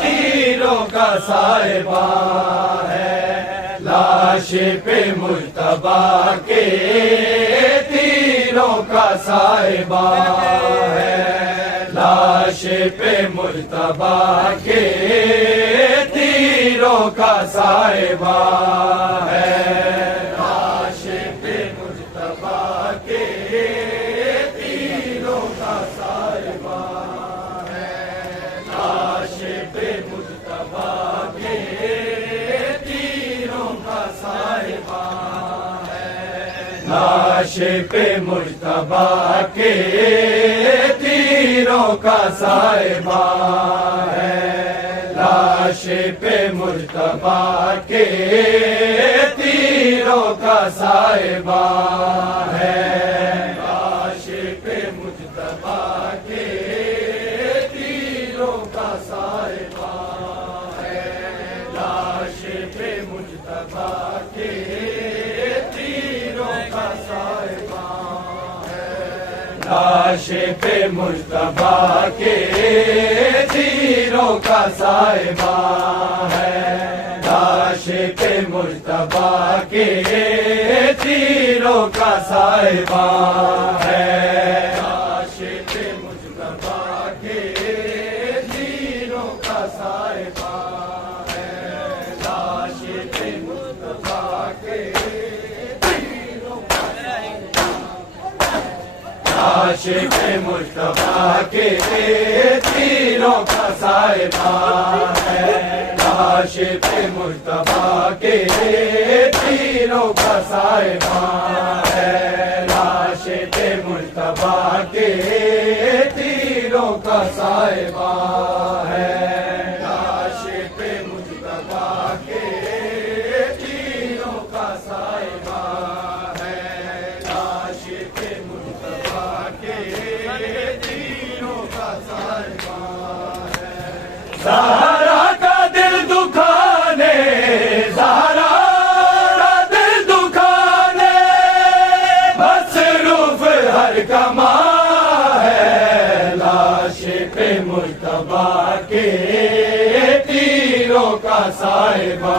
تیروں کا سائبہ ہے لاش پہ مجتبیٰ کے، تیروں کا سائبہ ہے لاش پہ مجتبیٰ کے، تیروں کا سائبہ ہے لاش پہ مجتبیٰ کے، تیروں کا سائبہ ہے لاش پہ مجتبیٰ کے، تیروں کا سائبہ ہے لاش پہ مجتبیٰ کے، تیروں کا سائبہ ہے لاش پہ مجتبیٰ کے، تیروں کا سائبہ ہے لاش پہ مجتبیٰ کے، تیروں کا سائبہ ہے لاش پہ مجتبیٰ کے، تیروں کا سائبہ ہے لاش پہ مجتبیٰ کے، تیروں کا سائبہ ہے لاش پہ مجتبیٰ کے، تیروں کا سائبہ ہے لاش پہ مجتبیٰ کے، تیروں کا سائبہ ہے لاش پہ مجتبیٰ کے، تیروں کا لاش پہ مجتبیٰ کے، تیروں کا سائبہ ہے لاش پہ مجتبیٰ کے، تیروں کا سائبہ ہے لاش پہ مجتبیٰ کے، تیروں کا سائبہ ہے لاش پہ مجتبیٰ کے، تیروں کا سائبہ ہے لاش پہ مجتبیٰ کے، تیروں کا سائبہ ہے زہرا کا دل دکھانے، زہرا کا دل دکھانے، مصروف ہر کما ہے لاش پہ مجتبیٰ کے، تیروں کا سائبہ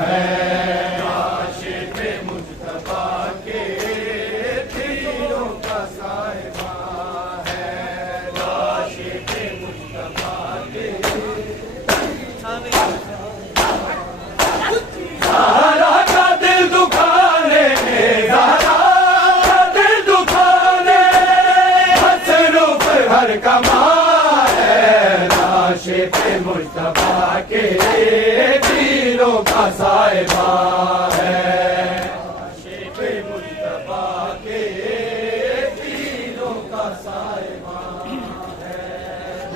ہے لاش پہ مجتبیٰ کے، تیروں کا سائبہ ہے لاش پہ مجتبیٰ کے، زہرا کا دل دکھانے، زہرا کا دل دکھانے، مصروف ہر کما ہے لاش پہ مجتبیٰ کے، تیروں کا سائبہ ہے لاش پہ مجتبیٰ کے، تیروں کا سائبہ ہے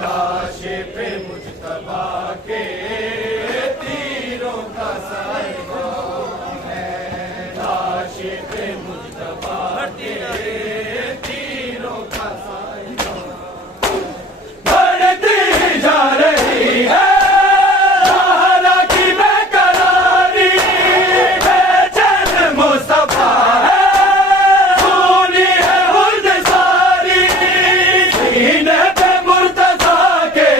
لاش پہ مجتبیٰ کے، تیروں کا سائبہ ہے لاش پہ مجتبیٰ کے، تیروں کا سائبہ بڑھتی جا رہی ہے زہرا کی بے قراری، بے چین مصطفیٰ ہے سونی ہے خود ساری، سینے پہ مرتضیٰ کے،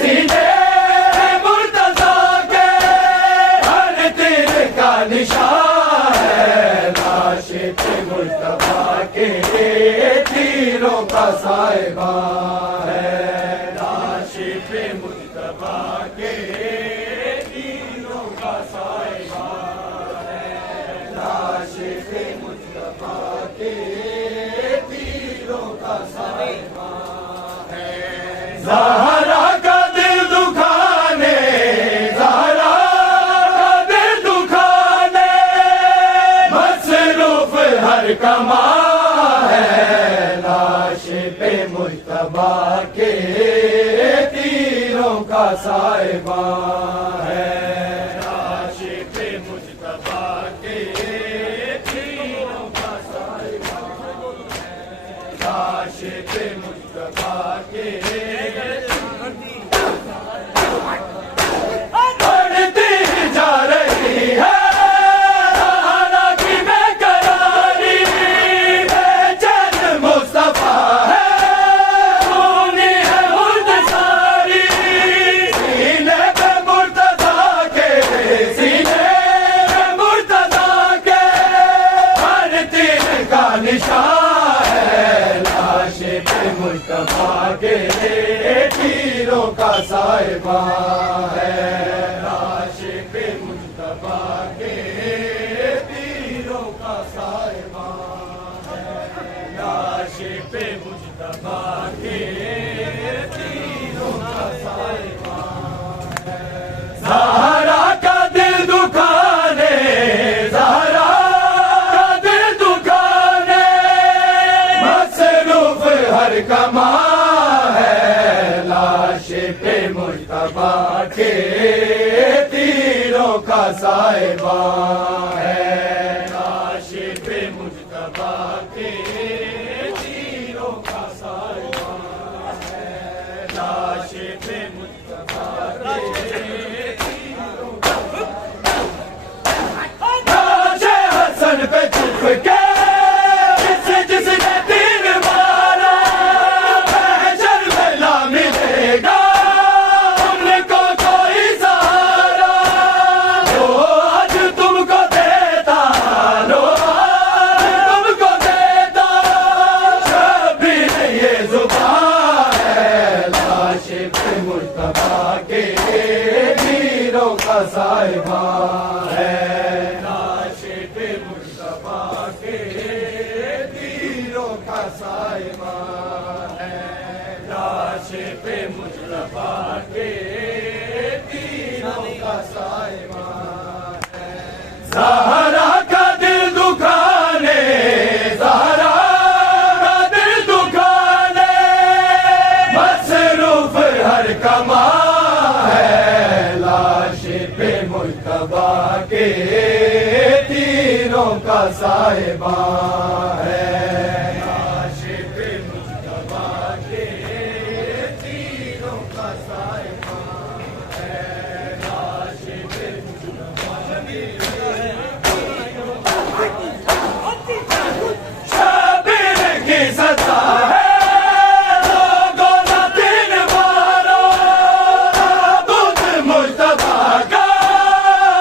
سینے پہ مرتضیٰ کے، ہر تیر کا نشان ہے لاش پہ مجتبیٰ کے، تیروں کا سائبہ ہے لاش پہ مجتبیٰ کے، تیروں کا سائبہ ہے لاش پہ مجتبیٰ کے، تیروں کا سائبہ ہے زہرا کا دل دکھانے، زہرا کا دل دکھانے، مصروف ہر کما ہے لاش پہ مجتبیٰ کے، تیروں کا سائبہ ہے لاش پہ مجتبیٰ کے، تیروں کا سائبہ ہے لاش پہ مجتبیٰ کے، بڑھتی جا رہی ہے زہرا کی بے قراری، مصطفیٰ کے تیروں کا سائبان ہے زہرا کا دل دکھانے زہرا کا دل دکھانے مصروف ہر کما ہے لاش پہ مصطفیٰ کے تیروں کا سائبان ہے لاش پہ مصطفیٰ کے تیروں کا سائبان ہے لاش پہ مصطفیٰ کے تیروں کا لاش حسن پہ چھپ کے جس نے تیر مارا محشر میں لا ملے گا ان کو کوئی سہارا لو آج تم کو دیتا لو آج تم کو دیتا شبیر یہ زبان ہے لاش پہ مصطفیٰ کے تیروں کا سائبان ہے لاش پہ مصطفیٰ کے تیروں کا سائبان ہے لاش پہ مصطفیٰ کے تیروں کا سائبان ہے زہرا کا دل دکھانے زہرا کا دل دکھانے مصروف ہر کما ہے لاش پہ مصطفیٰ کے تیروں کا سائبان ہے لاش پہ مصطفیٰ کے تیروں کا سائبان ہے لاش پہ مصطفیٰ کے شبیر کی سزا ہے لوگوں نہ تین مارو تابوت مصطفیٰ کا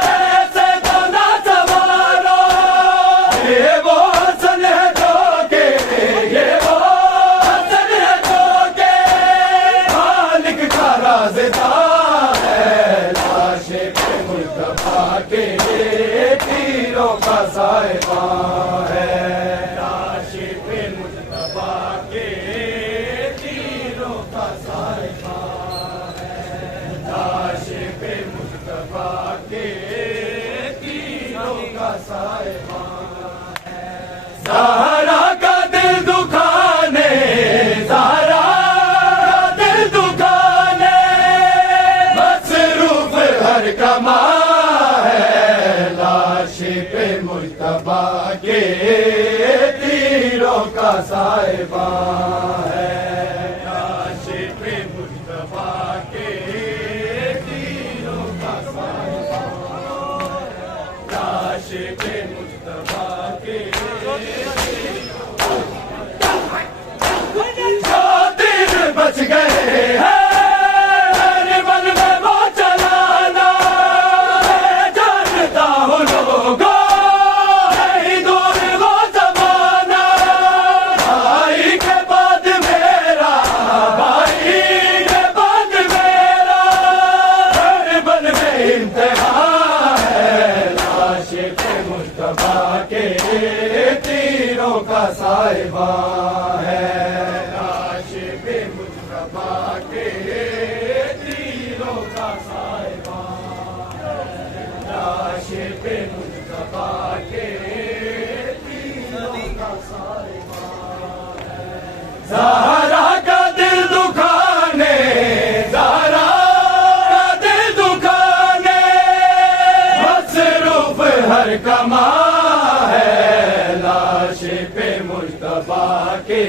ایسے تو نہ سوارو یہ وہ حسن ہے جو کہ یہ وہ حسن ہے جو کہ مالک کا رازدار ہے لاش پہ مصطفیٰ کے تیروں کا سائبان ہے لاش پہ مصطفیٰ کے تیروں کا سائبان ہے لاش پہ مصطفیٰ کے تیروں کا سائبان ہے زہرا کا دل دکھانے زہرا کا دل دکھانے مصروف ہر کما ہے لاش پہ مصطفیٰ کے تیروں کا سائبان ہے لاش پہ مصطفیٰ کے تیروں کا سائبان ہے لاش پہ مصطفیٰ کے جو تیر بچ گئے ہیں میرے من میں وہ چلانا میں جانتا ہوں لوگوں نہیں دور وہ زمانہ بھائی کے بعد میرا بھائی کے بعد میرا ہر بن میں امتحان ہے لاش پہ مصطفیٰ کے تیروں کا سائبان ہے لاش پہ مصطفیٰ کے تیروں کا سائبان ہے لاش پہ مصطفیٰ کے تیروں کا سائبان ہے زہرا کا دل دکھانے زہرا کا دل دکھانے مصروف ہر کما ہے لاش پہ مصطفیٰ کے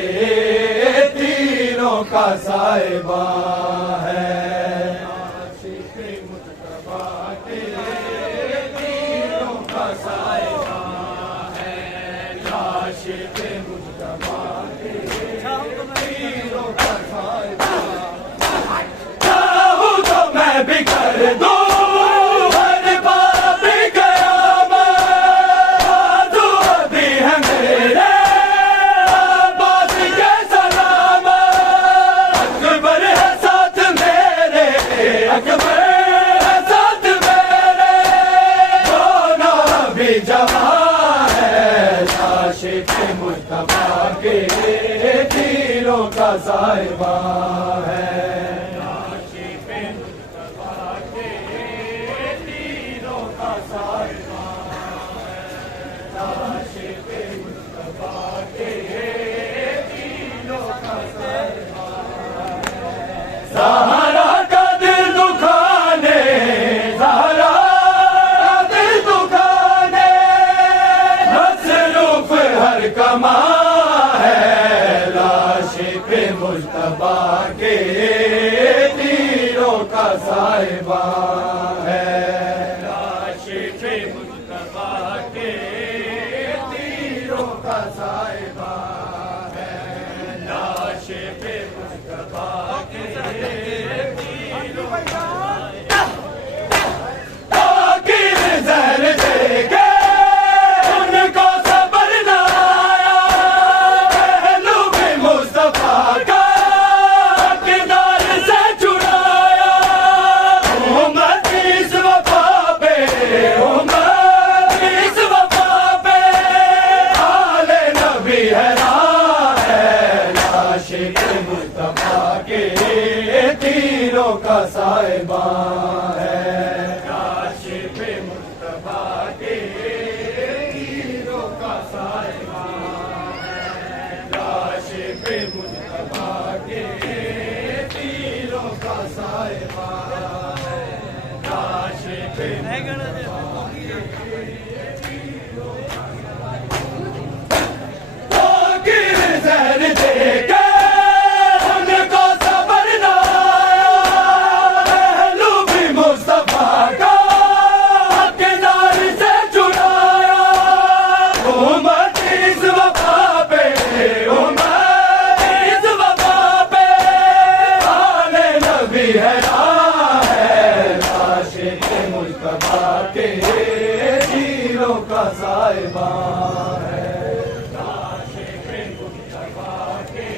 تیروں کا سائبان ہے لاش پہ مصطفیٰ کے تیروں کا سائبان ہے لاش پہ مصطفیٰ کے تیروں کا سائبان چاہوں تو میں بھی کر دوں ہر بات قیامت بازو بھی ہے میرے عباس کے سلامت اکبر ہے ساتھ میرے اکبر ہے ساتھ میرے دونوں بھی جوان ہے لاش عاشق مصطفیٰ کے تیروں کا صاحبہ ہے عاشق مصطفیٰ کے تیروں کا صاحبہ ہے عاشق مصطفیٰ کے تیروں کا صاحبہ ہے زہرا کا دل دکھانے زہرا کا دل دکھانے مصروف ہر کما ہے عاشق مصطفیٰ کے تیروں کا صاحبہ ہے عاشق مصطفیٰ کے تیروں کا صاحبہ ہے عاشق مصطفیٰ کے تیروں کا تاکہ زہر دے کے ان کو صبر نہ آیا پہلو بھی مصطفیٰ کا حقدار سے چھڑایا امت اس وفا پہ امت اس وفا پہ آل نبی حیران ہے عاشق مصطفیٰ کے تیروں کا صاحبہ ہے عاشق مصطفیٰ کے تیروں کا صاحبہ ہے عاشق مصطفیٰ کے تیروں کا صاحبہ ہے عاشق تاکہ زہر دے کے ان کو صبر نہ آیا پہلو بھی مصطفیٰ کا حقدار سے چھڑایا امت اس وفا پہ امت اس وفا پہ آل نبی حیران ہے عاشق مصطفیٰ کے تیروں کا صاحبہ ہے عاشق مصطفیٰ کے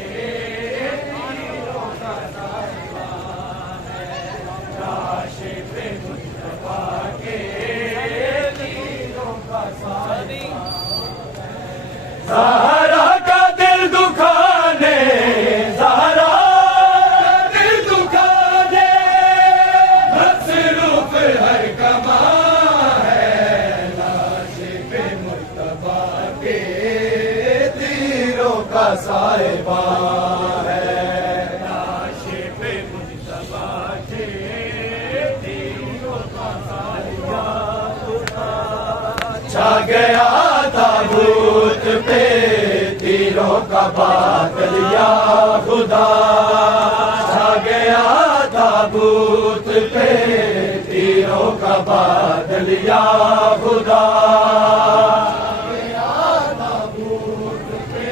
تیروں کا صاحبہ ہے عاشق مصطفیٰ کے تیروں کا صاحبہ زہرا کا دل دکھانے زہرا کا دل دکھانے مصروف ہر کما ہے عاشق مصطفیٰ کے تیروں کا صاحبہ ہے عاشق مصطفیٰ کے تیروں کا صاحبہ چھا گیا تابوت پہ تیروں کا بادل یا خدا چھا گیا تابوت پہ تیروں کا بادل یا خدا چھا گیا تابوت پہ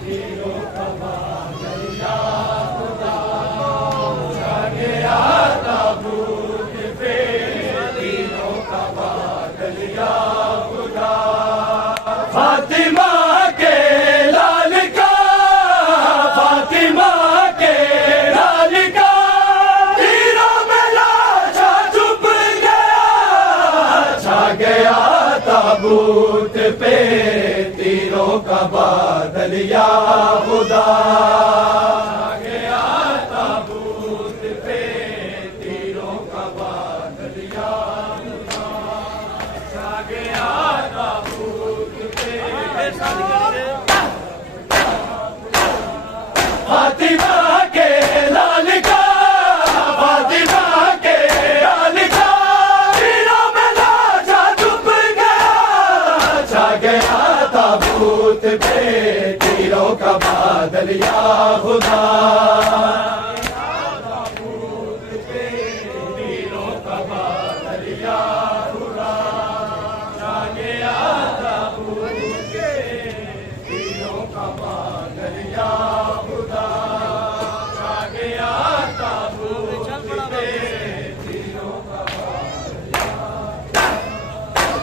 تیروں کا بادل یا خدا چھا گیا تابوت پہ تیروں کا بادل یا خدا فاطمہ کے لال کا فاطمہ کے لال کا تیروں میں لاچا چھپ گیا چھا گیا تابوت پہ تیروں کا بادل یا خدا چھا گیا تابوت پہ تیروں کا بادل یا خدا چھا گیا تابوت پہ فاطمہ کے لال کا فاطمہ کے لال کا تیروں میں لاچا چھپ گیا چھا گیا تابوت پہ تیروں کا بادل یا خدا تابوت پہ تیروں کا بادل یا خدا چھا گیا تابوت پہ تیروں کا بادل یا خدا چھا گیا تابوت پہ تیروں کا بادل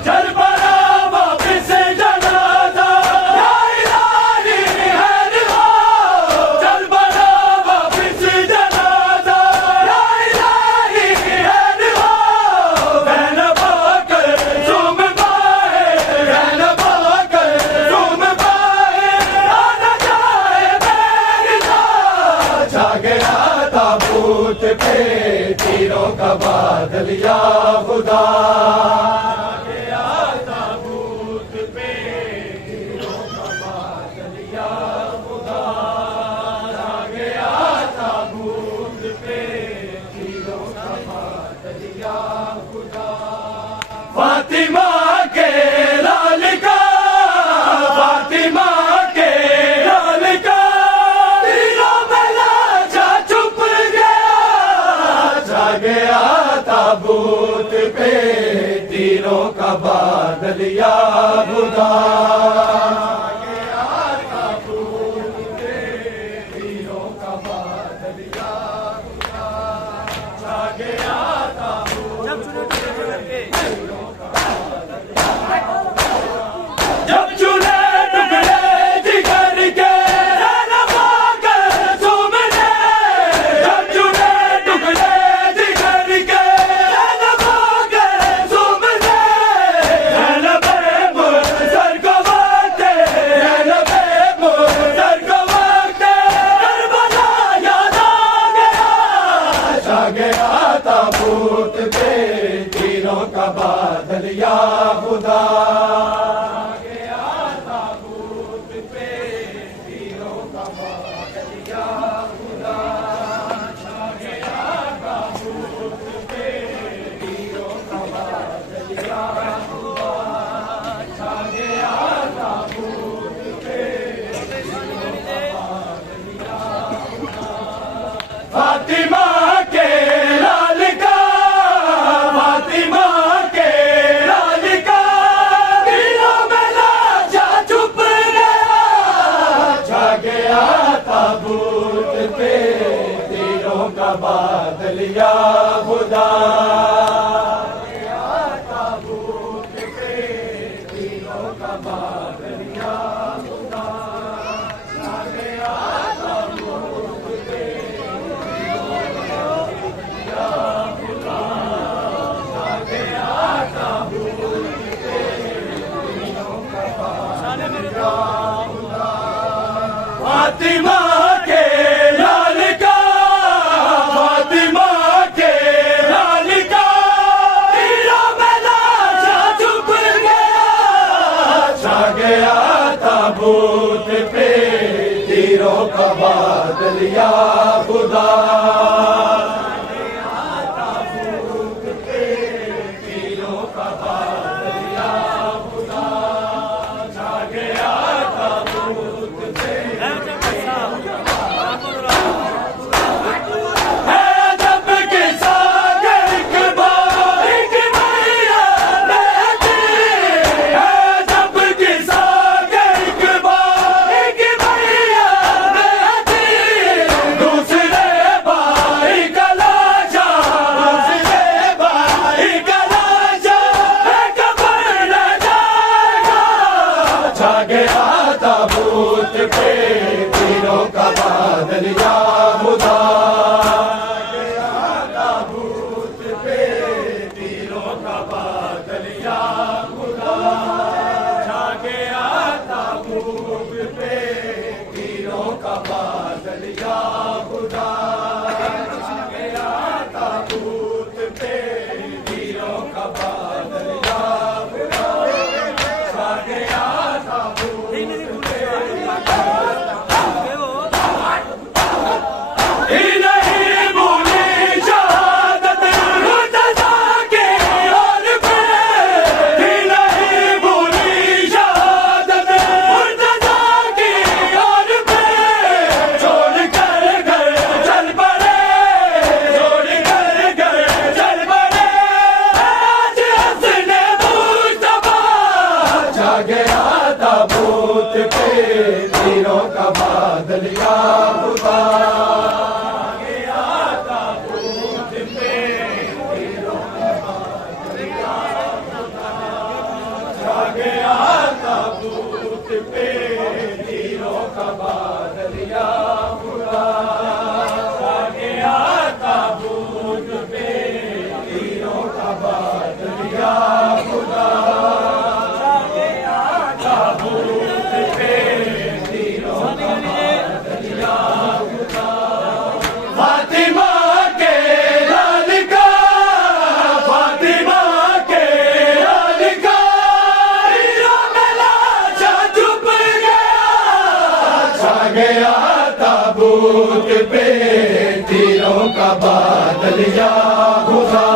چل پڑا واپس جنازہ یا الہی ہے رہا چل پڑا واپس جنازہ یا الہی ہے رہا بہن پا کر زوم پائے بہن پا کر زوم پائے خدا جب چنے ٹکڑے جگر کے روا کر سومنے جب چنے ٹکڑے جگر کے روا کر سومنے لبے مرسل کو وقت لبے مرسل کو وقت کربلا یاد آ گیا چھا گیا تابوت پہ تیروں کا بادل یا خدا فاطمہ کے لال کا فاطمہ کے لال کا دلوں میں لاجا چھپ گیا چھا گیا تابوت پہ تیروں کا بادل یا خدا تابوت پہ تیروں کا بادل یا خدا چھا گیا تابوت پہ فاطمہ کے لال کا فاطمہ کے لال کا دلوں میں لاجا چھپ گیا چھا گیا تابوت پہ تیروں کا بادل یا خدا تابوت پہ تیروں کا بادل یا خدا تابوت پہ تیروں کا بادل یا خدا چھا گیا تابوت پہ تیروں کا بادل یا خدا چھا گیا تابوت پہ تیروں کا بادل یا خدا چھا گیا تابوت تابوت پہ تیروں کا بادل یا خدا گیا تابوت پہ تیروں کا بادل یا خدا چھا گیا تابوت پہ تیروں کا بادل یا خدا چھا گیا تابوت پہ تیروں کا بادل یا خدا فاطمہ کے لال کا فاطمہ کے لال کا دلوں میں لاجا چھپ گیا چھا گیا تابوت پہ تیروں کا بادل یا خدا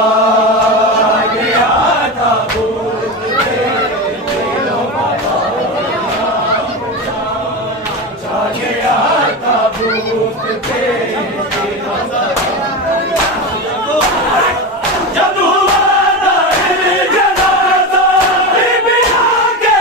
چھا گیا تابوت پہ تیروں کا بادل یا خدا چھا گیا تابوت پہ جب ہوا جنازہ بی بی کے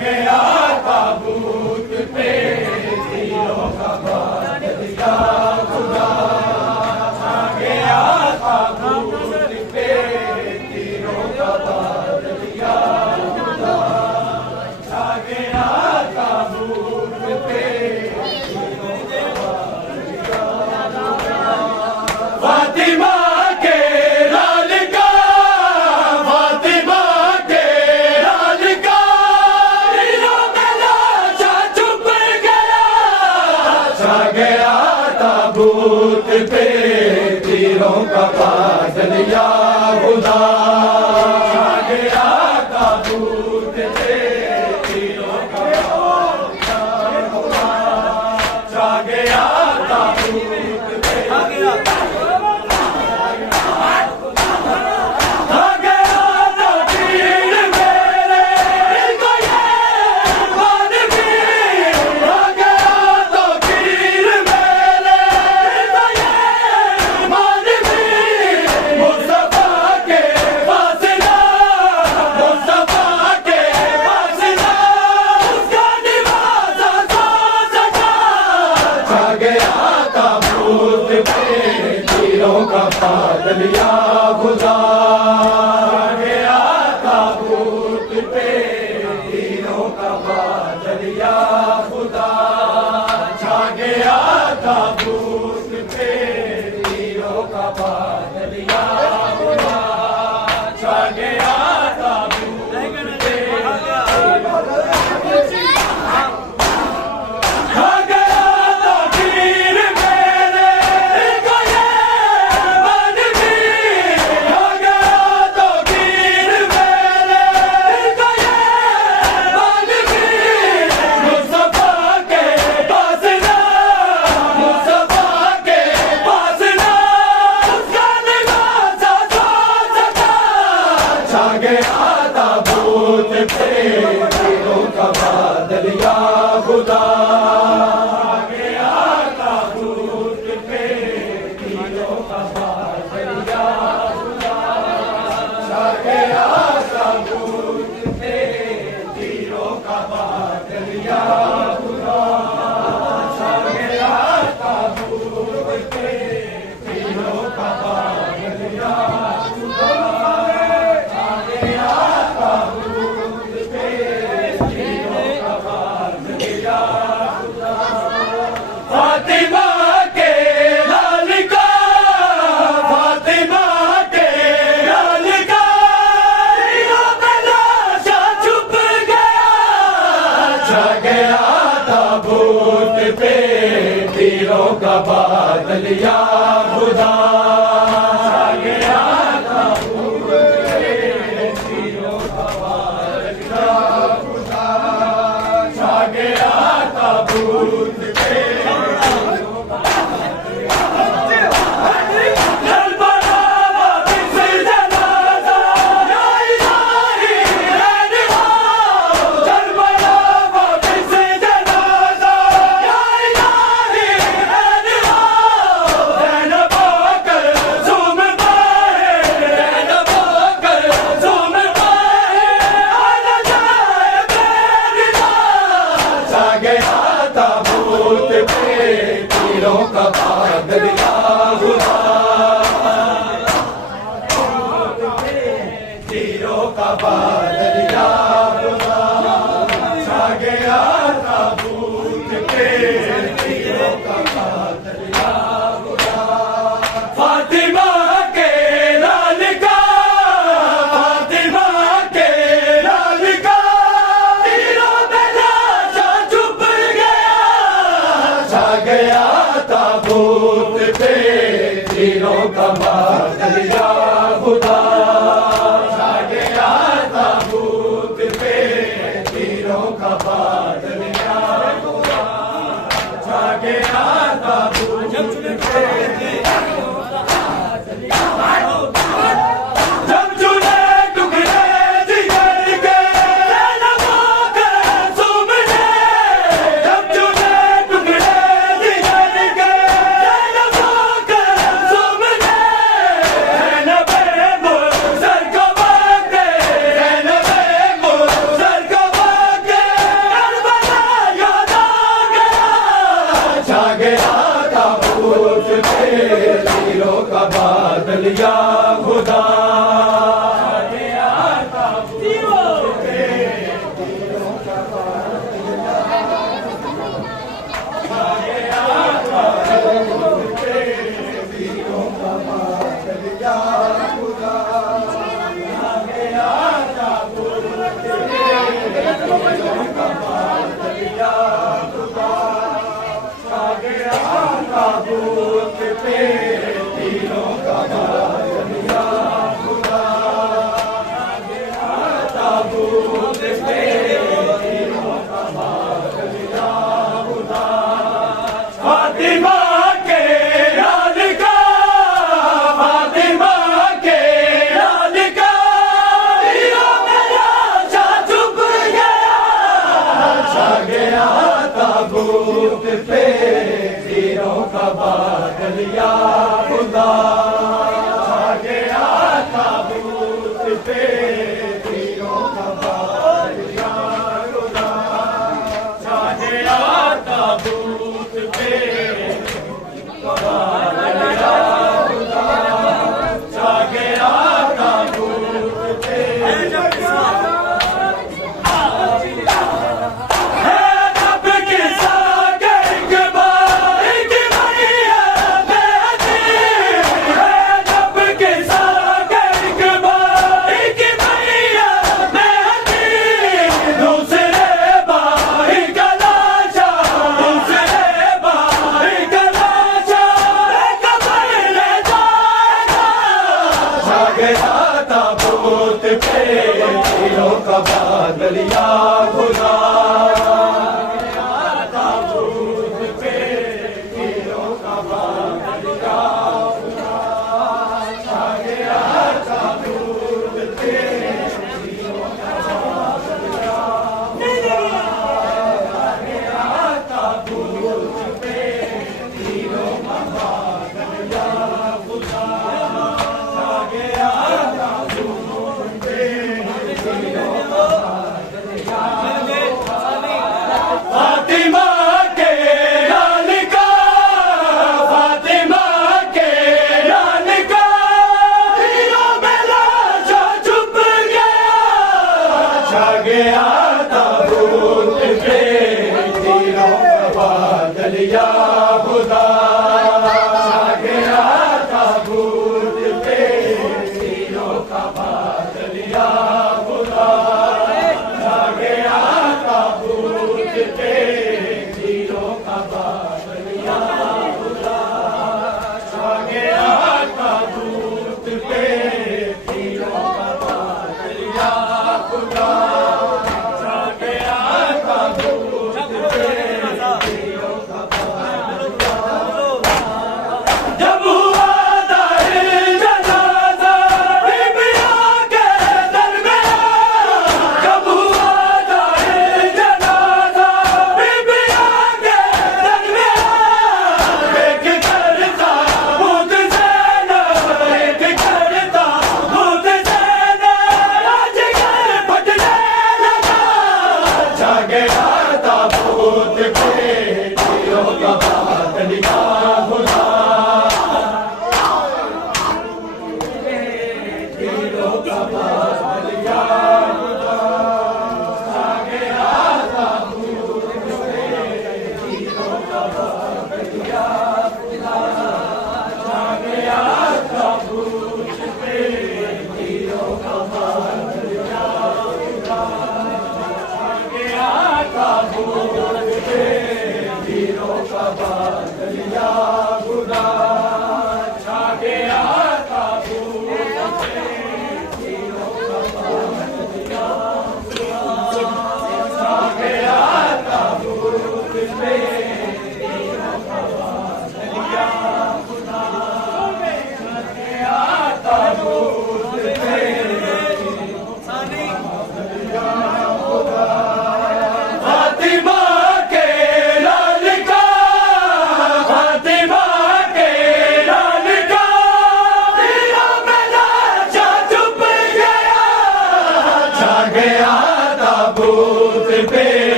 گیا تابوت پہ تیروں کا بادل یا خدا چھا گیا تابوت پہ تیروں کا بادل یا خدا چھا گیا تابوت پہ تیروں کا بادل یا خدا فاطمہ کے لال کا فاطمہ کے لال کا تیروں میں لاچا چھپ گیا چھا گیا تابوت پہ تیروں کا بادل یا خدا چھا گیا تابوت پہ تیروں کا بادل یا خدا چھا گیا تابوت پہ بادل یا خدا گیا تابوت پہ تیروں کا بادل یا خدا چھا گیا تابوت پہ تیروں کا بادل یا خدا چھا گیا تابوت پہ گیا تابوت پہ تیروں کا بادل یا خدا گیا تابوت پہ تیروں کا بادل یا خدا چھا گیا تابوت پہ تیروں کا بادل یا خدا چھا گیا تابوت پہ تیروں کا بادل یا خدا فاطمہ کے لال کا فاطمہ کے لال کا تیروں میں لاچا چھپ گیا چھا گیا تابوت پہ تیروں کا بادل یا خدا چھا گیا تابوت پہ تیروں کا بادل یا خدا چھا گیا تابوت پہ گیا تابوت بادل یا خدا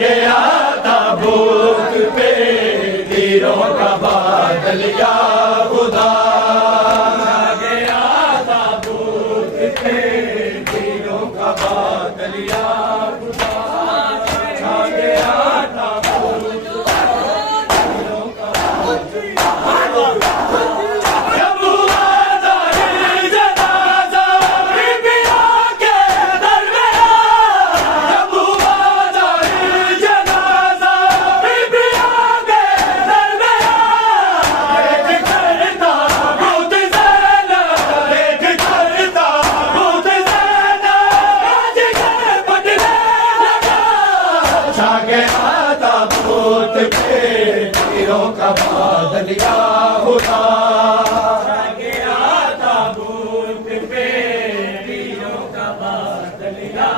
گیا تابوت پہ تیروں کا بادل یا خدا چھا گیا تابوت پہ تیروں کا بادل یا خدا چھا گیا تابوت تیروں کا جب ہوا ظاہر جنازہ بیبیوں کے درمیان جب ہوا ظاہر جنازہ بیبیوں کے درمیان دیکھ کر تابوت زینب دیکھ کر تابوت زینب راج کے پٹنے لگا چھا گیا تابوت پہ تیروں کا بادل یا خدا چھا گیا تابوت پہ تیروں کا بادل یا